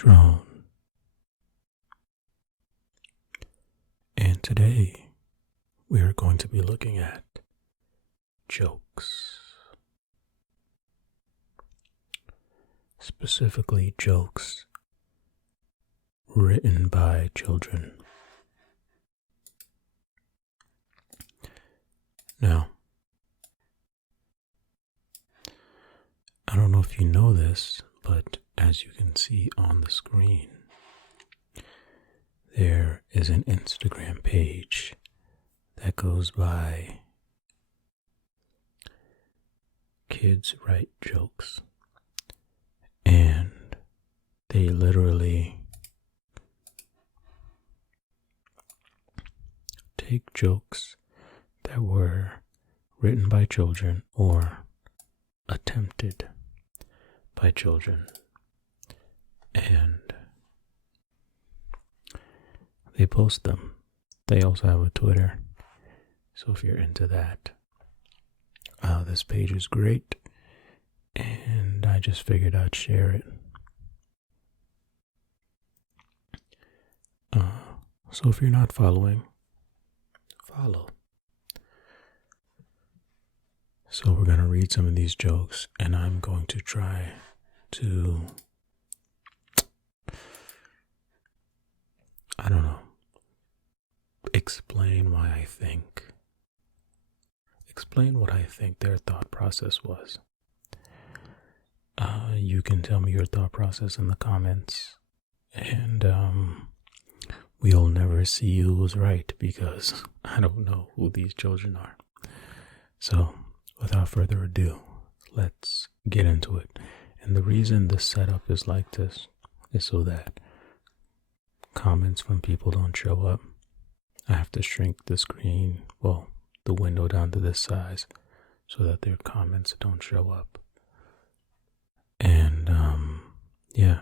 Drone. And today we are going to be looking at jokes. Specifically, jokes written by children. Now, I don't know if you know this, but as you can see on the screen, there is an Instagram page that goes by Kids Write Jokes. And they literally take jokes that were written by children or attempted by children, and they post them. They also have a Twitter, so if you're into that, this page is great, and I just figured I'd share it. So if you're not following, follow. So we're going to read some of these jokes, and I'm going to try to, explain what I think their thought process was. You can tell me your thought process in the comments, and we'll never see who was right because I don't know who these children are. So, without further ado, let's get into it. And the reason the setup is like this is so that comments from people don't show up. I have to shrink the screen, the window down to this size so that their comments don't show up. And, yeah.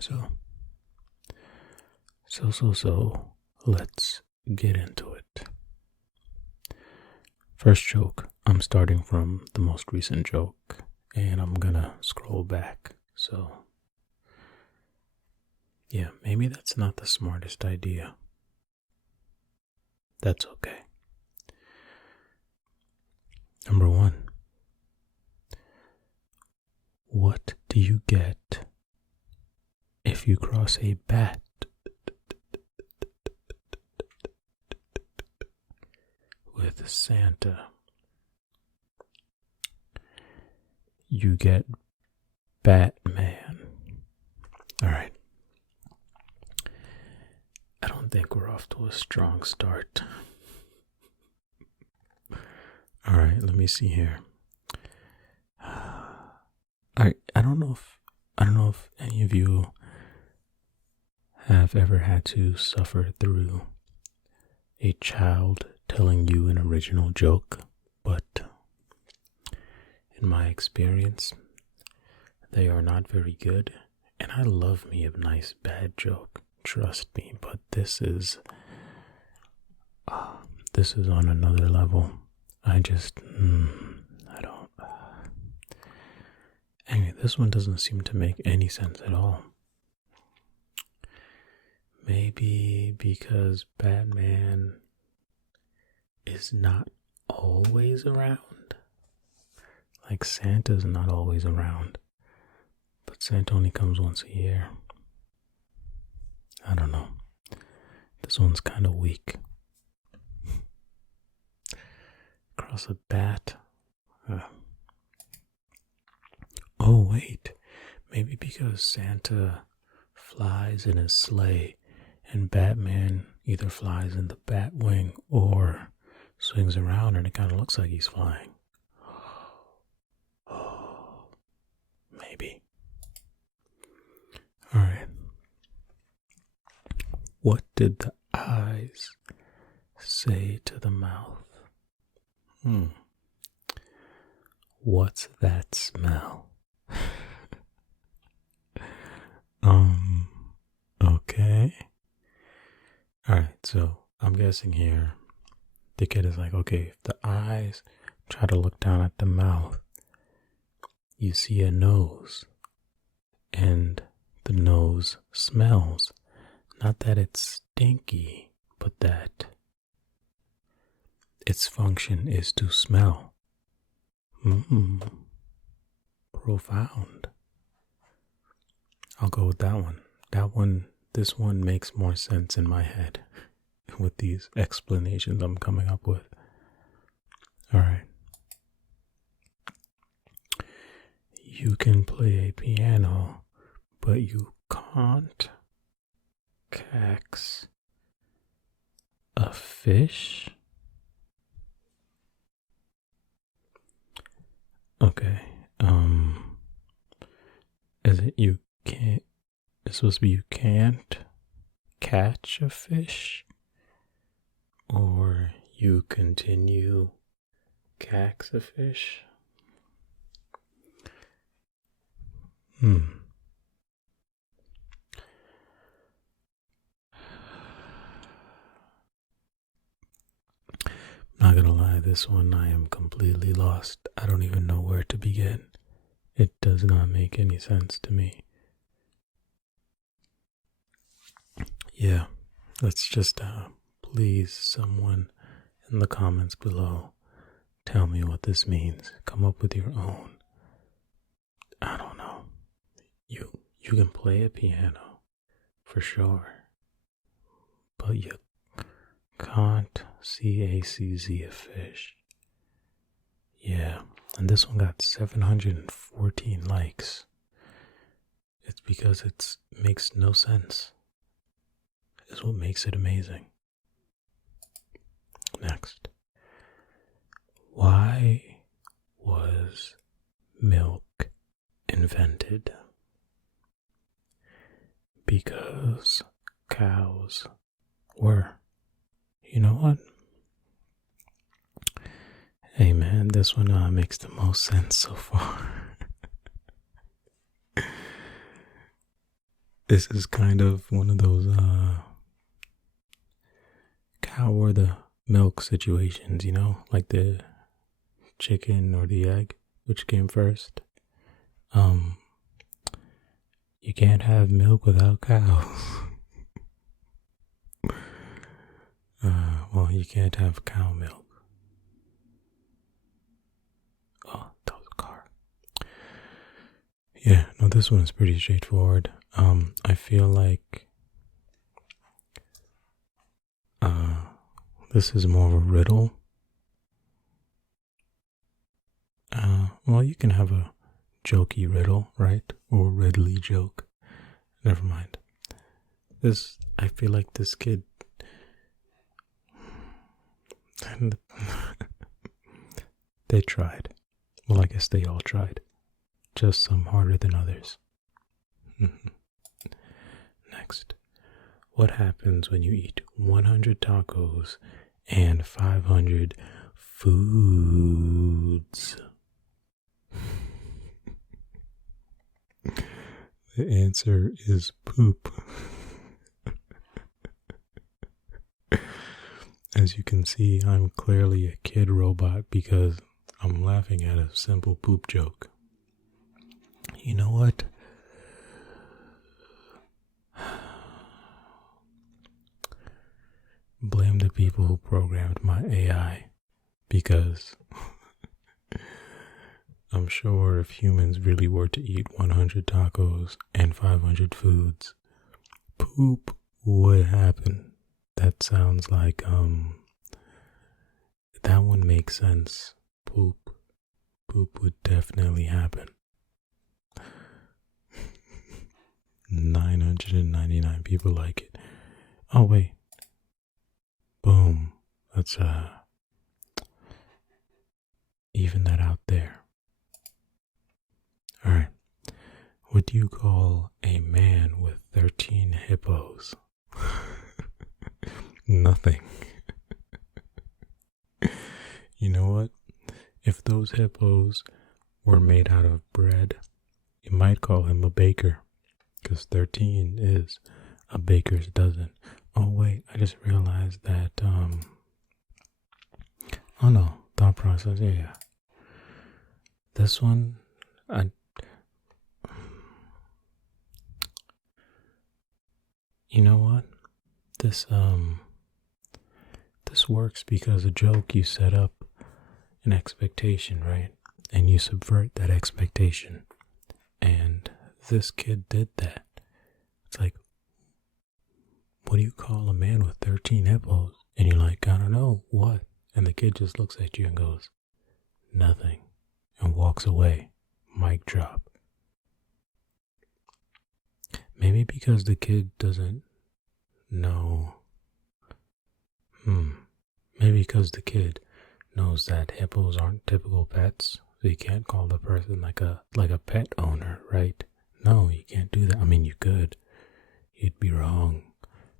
So, let's get into it. First joke, I'm starting from the most recent joke, and I'm gonna scroll back. So, yeah, maybe that's not the smartest idea. That's okay. Number 1. What do you get if you cross a bat with Santa? You get Batman. Alright. I don't think we're off to a strong start. Alright, let me see here. I don't know if any of you have ever had to suffer through a child telling you an original joke, but in my experience, they are not very good, and I love me a nice bad joke, trust me, but this is on another level. Anyway, this one doesn't seem to make any sense at all. Maybe because Batman is not always around. Like Santa's not always around. But Santa only comes once a year. I don't know. This one's kind of weak. Cross a bat. Oh, wait. Maybe because Santa flies in his sleigh and Batman either flies in the bat wing or swings around and it kind of looks like he's flying. Maybe. Alright. What did the eyes say to the mouth? What's that smell? Okay. Alright, so I'm guessing here the kid is like, okay, if the eyes try to look down at the mouth, you see a nose, and the nose smells. Not that it's stinky, but that its function is to smell. Profound. I'll go with that one. This one makes more sense in my head with these explanations I'm coming up with. Alright. You can play a piano, but you can't catch a fish? Okay. Is it you can't? It's supposed to be you can't catch a fish, or you continue catch a fish? Not gonna lie, this one I am completely lost. I don't even know where to begin. It does not make any sense to me. Yeah, let's just please someone in the comments below tell me what this means. Come up with your own. I don't know. You can play a piano for sure, but you can't CACZ a fish. Yeah, and this one got 714 likes. It's because it makes no sense. Is what makes it amazing. Next. Why was milk invented? Because cows were. You know what? Hey man, this one makes the most sense so far. This is kind of one of those cow or the milk situations, you know, like the chicken or the egg, which came first. You can't have milk without cows. Well, you can't have cow milk. Oh, that was a car. Yeah, no, this one is pretty straightforward. I feel like this is more of a riddle. Well, you can have a jokey riddle, right? Or riddly joke. Never mind. I feel like this kid they tried. Well, I guess they all tried. Just some harder than others. Next. What happens when you eat 100 tacos and 500 foods? The answer is poop. As you can see, I'm clearly a kid robot because I'm laughing at a simple poop joke. You know what? Blame the people who programmed my AI, because I'm sure if humans really were to eat 100 tacos and 500 foods, poop would happen. That sounds like, that one makes sense. Poop would definitely happen. 999 people like it. Oh, wait. Boom. Let's, even that out there. Alright. What do you call a man with 13 hippos? Nothing. You know what? If those hippos were made out of bread, you might call him a baker, because 13 is a baker's dozen. Oh wait, I just realized that, oh no, thought process, yeah. This one, You know what? This this works because a joke, you set up an expectation, right? And you subvert that expectation. And this kid did that. It's like, what do you call a man with 13 hippos? And you're like, I don't know, what? And the kid just looks at you and goes, nothing, and walks away. Mic drop. Maybe because the kid doesn't know. Maybe because the kid knows that hippos aren't typical pets, so you can't call the person like a pet owner, right? No, you can't do that. I mean, you could. You'd be wrong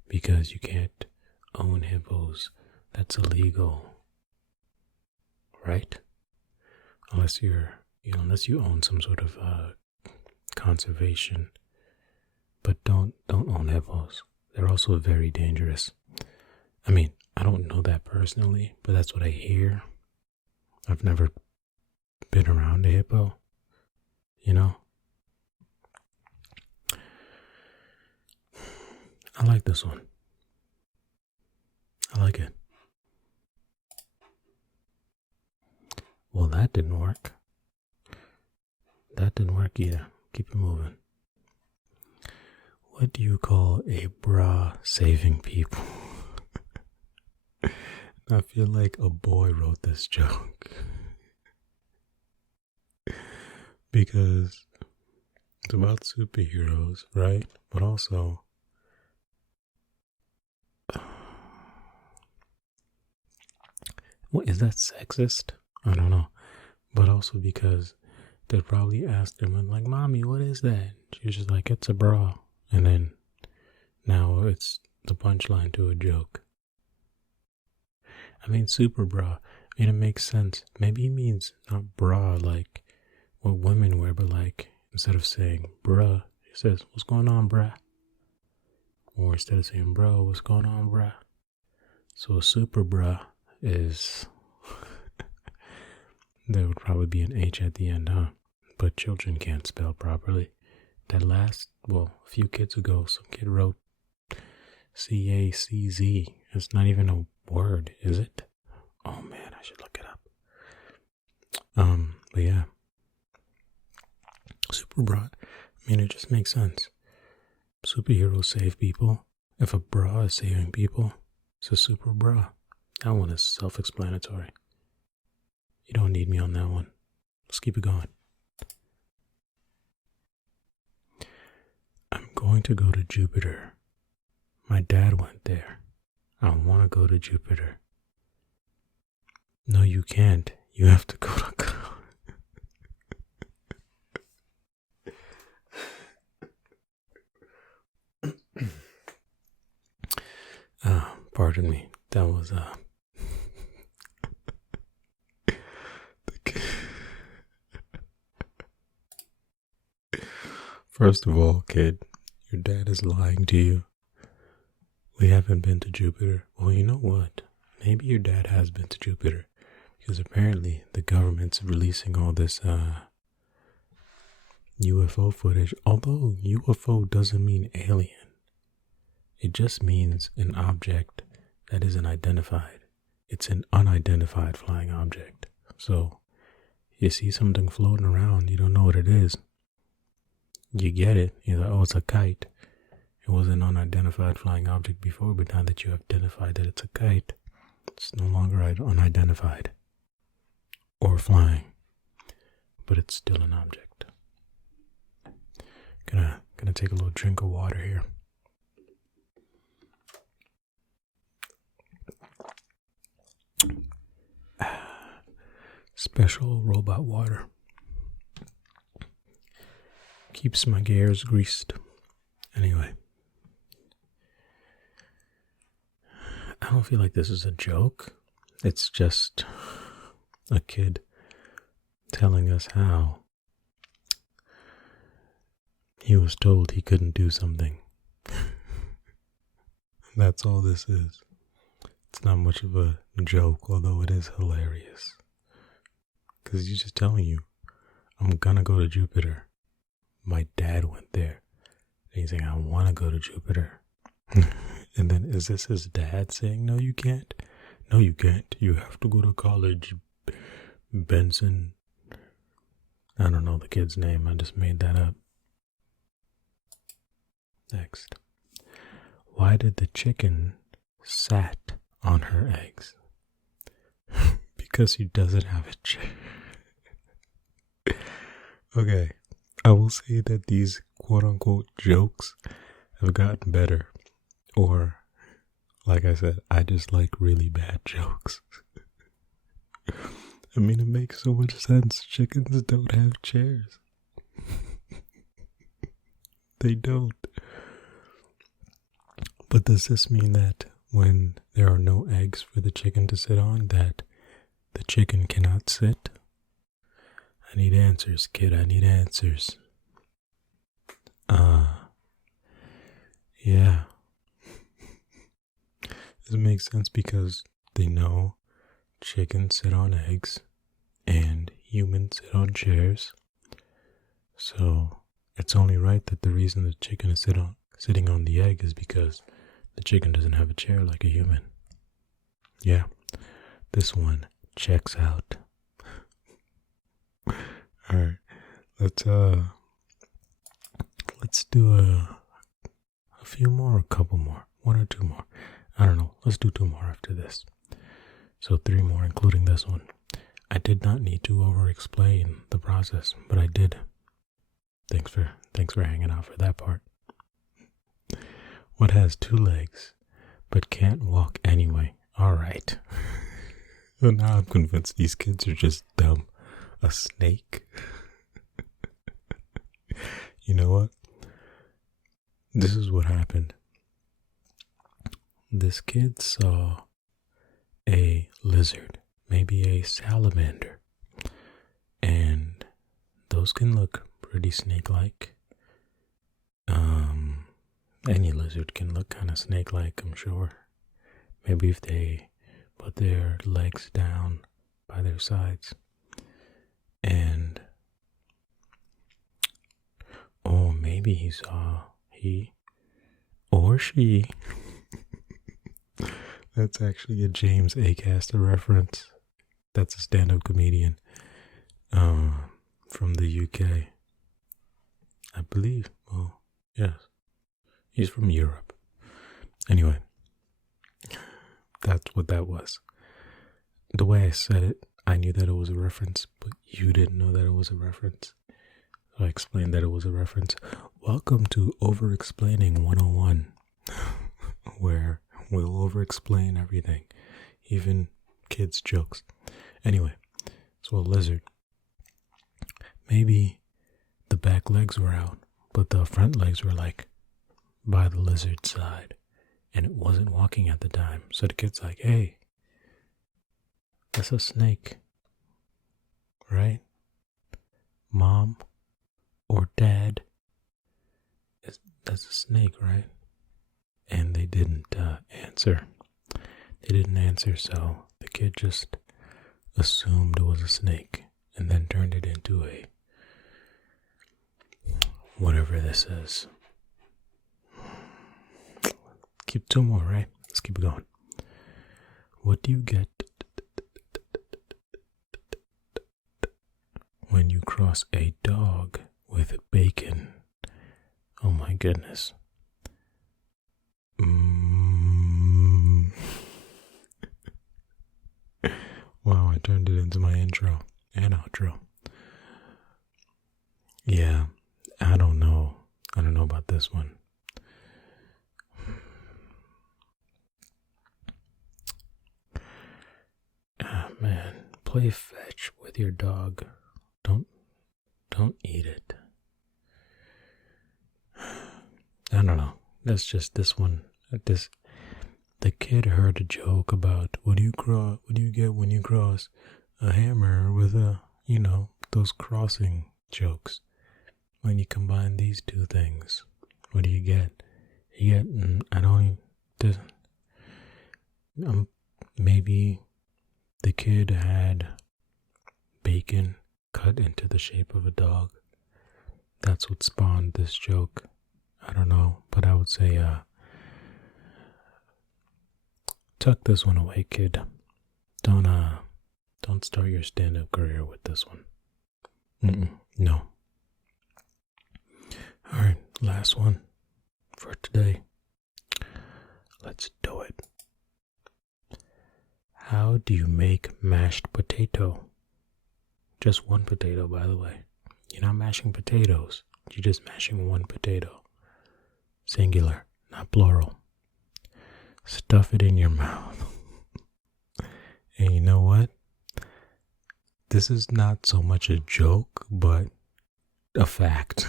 because you can't own hippos. That's illegal, right? Unless you own some sort of conservation. But don't own hippos. They're also very dangerous. I mean, I don't know that personally, but that's what I hear. I've never been around a hippo, you know? I like this one. I like it. Well, that didn't work. That didn't work either. Keep it moving. What do you call a bra saving people? I feel like a boy wrote this joke. Because it's about superheroes, right? But also, what is that sexist? I don't know. But also because they probably asked him, and like, Mommy, what is that? She was just like, it's a bra. And then now it's the punchline to a joke. I mean, super bra. I mean, it makes sense. Maybe he means not bra like what women wear, but like instead of saying bruh, he says, what's going on, bruh? Or instead of saying bro, what's going on, bruh? So a super bra is there would probably be an H at the end, huh? But children can't spell properly. A few kids ago, some kid wrote CACZ. It's not even a word, is it? Oh man, I should look it up. But yeah. Super bra. I mean, it just makes sense. Superheroes save people. If a bra is saving people, it's a super bra. That one is self-explanatory. You don't need me on that one. Let's keep it going. I'm going to go to Jupiter. My dad went there. I want to go to Jupiter. No, you can't. You have to go to... Pardon me. That was First of all, kid, your dad is lying to you. We haven't been to Jupiter. Well, you know what? Maybe your dad has been to Jupiter. Because apparently the government's releasing all this UFO footage. Although UFO doesn't mean alien. It just means an object that isn't identified. It's an unidentified flying object. So, you see something floating around, you don't know what it is. You get it. You're like, oh, it's a kite. It was an unidentified flying object before, but now that you have identified that it's a kite, it's no longer unidentified or flying, but it's still an object. Gonna take a little drink of water here. Special robot water. Keeps my gears greased. Anyway. I don't feel like this is a joke. It's just a kid telling us how he was told he couldn't do something. That's all this is. It's not much of a joke, although it is hilarious. Because he's just telling you, I'm gonna go to Jupiter. My dad went there. And he's saying, I want to go to Jupiter. And then is this his dad saying, no, you can't? No, you can't. You have to go to college, Benson. I don't know the kid's name. I just made that up. Next. Why did the chicken sat on her eggs? Because he doesn't have a chair. Okay. I will say that these quote-unquote jokes have gotten better. Or, like I said, I just like really bad jokes. I mean, it makes so much sense. Chickens don't have chairs. They don't. But does this mean that when there are no eggs for the chicken to sit on, that the chicken cannot sit? I need answers, kid. I need answers. Yeah. This makes sense because they know chickens sit on eggs and humans sit on chairs. So it's only right that the reason the chicken is sitting on the egg is because the chicken doesn't have a chair like a human. Yeah, this one checks out. Alright, let's do a few more, a couple more, one or two more. I don't know, let's do two more after this. So 3 more, including this one. I did not need to over-explain the process, but I did. Thanks for hanging out for that part. What has 2 legs, but can't walk anyway? Alright. So now I'm convinced these kids are just dumb. A snake? You know what? This is what happened. This kid saw a lizard, maybe a salamander, and those can look pretty snake-like. Any lizard can look kind of snake-like, I'm sure. Maybe if they put their legs down by their sides. And maybe he or she. That's actually a James Acaster reference. That's a stand-up comedian from the UK. I believe. Well, yes. He's from Europe. Anyway, that's what that was. The way I said it, I knew that it was a reference, but you didn't know that it was a reference. So I explained that it was a reference. Welcome to Over-Explaining 101, where we'll over-explain everything, even kids' jokes. Anyway, so a lizard. Maybe the back legs were out, but the front legs were like by the lizard's side, and it wasn't walking at the time. So the kid's like, hey, that's a snake, right? Mom or dad, that's a snake, right? And they didn't answer. They didn't answer, so the kid just assumed it was a snake and then turned it into a whatever this is. Keep 2 more, right? Let's keep it going. What do you get when you cross a dog with bacon? Oh my goodness. Wow, I turned it into my intro and outro. Yeah, I don't know. I don't know about this one. Man, play fetch with your dog. Don't eat it. I don't know. That's just this one. The kid heard a joke about what do you get when you cross a hammer with those crossing jokes. When you combine these 2 things, what do you get? You get maybe the kid had bacon cut into the shape of a dog. That's what spawned this joke. I don't know, but I would say tuck this one away, kid. Don't start your stand-up career with this one. No. All right, last one for today. Let's do it. How do you make mashed potato? Just one potato, by the way. You're not mashing potatoes. You're just mashing one potato. Singular, not plural. Stuff it in your mouth. And you know what? This is not so much a joke, but a fact.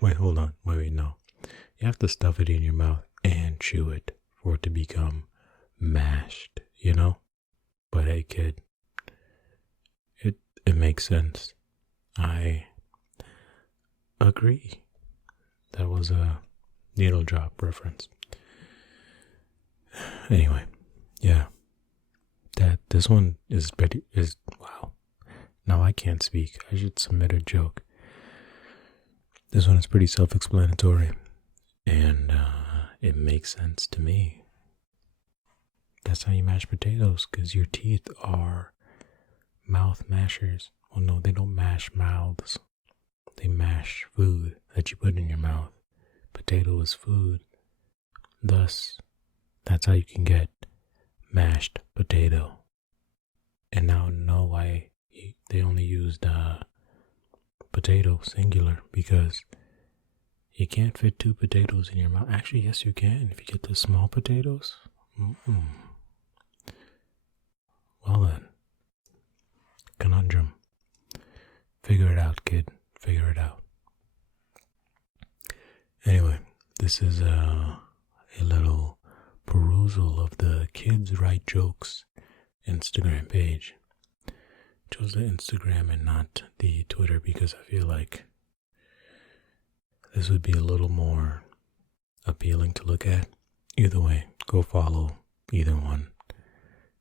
Wait, hold on. Wait, no. You have to stuff it in your mouth and chew it for it to become mashed, you know? But hey, kid, it makes sense. I agree. That was a needle drop reference. Anyway, yeah. This one is wow. Now I can't speak. I should submit a joke. This one is pretty self-explanatory, and it makes sense to me. That's how you mash potatoes, because your teeth are mouth mashers. Well, no, they don't mash mouths. They mash food that you put in your mouth. Potato is food. Thus, that's how you can get mashed potato. And now I know why they only used potato singular, because you can't fit two potatoes in your mouth. Actually, yes, you can if you get the small potatoes. Well then, conundrum. Figure it out, kid. Figure it out. Anyway, this is a little perusal of the Kids Write Jokes Instagram page. Chose the Instagram and not the Twitter because I feel like this would be a little more appealing to look at. Either way, go follow either one.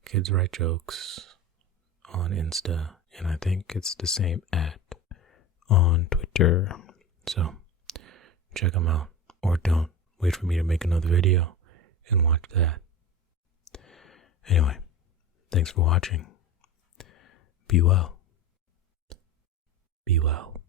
Kids Write Jokes on Insta, and I think it's the same @ on Twitter. So check them out, or don't. Wait for me to make another video and watch that. Anyway, thanks for watching. Be well. Be well.